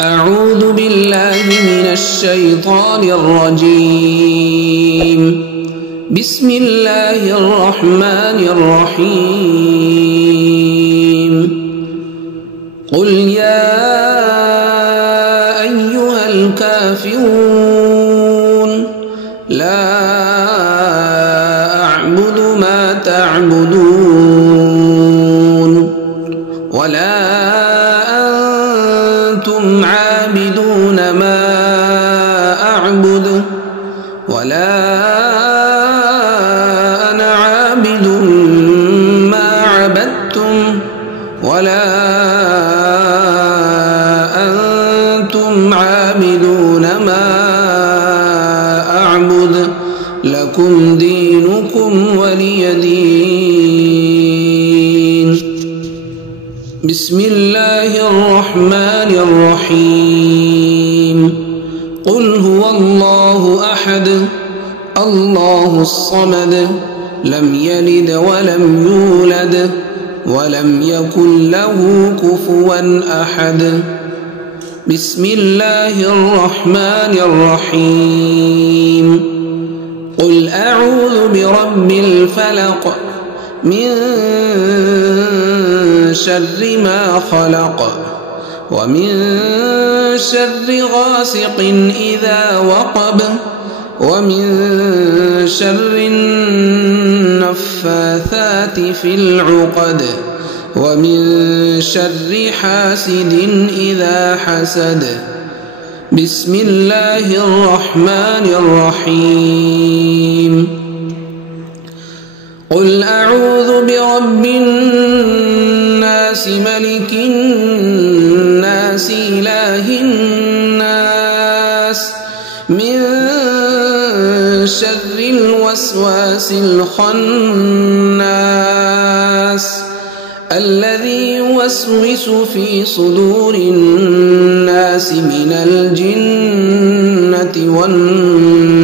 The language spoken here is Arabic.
أعوذ بالله من الشيطان الرجيم. بسم الله الرحمن الرحيم. قل يا أيها الكافرون لا أعبد ما تعبدون ولا أنتم عابدون ما أعبد ولا أنا عابد ما عبدتم ولا أنتم عابدون ما أعبد لكم دينكم ولي دين. بسم الله الرحمن الرحيم. قل هو الله أحد الله الصمد لم يلد ولم يولد ولم يكن له كفوا أحد. بسم الله الرحمن الرحيم. قل أعوذ برب الفلق من شر ما خلق ومن شر غاسق إذا وقب ومن شر النفاثات في العقد ومن شر حاسد إذا حسد. بسم الله الرحمن الرحيم. قل أعوذ برب الناس ملك الناس إله الناس من شر الوسواس الخناس الذي يوسوس في صدور الناس من الجنة والناس.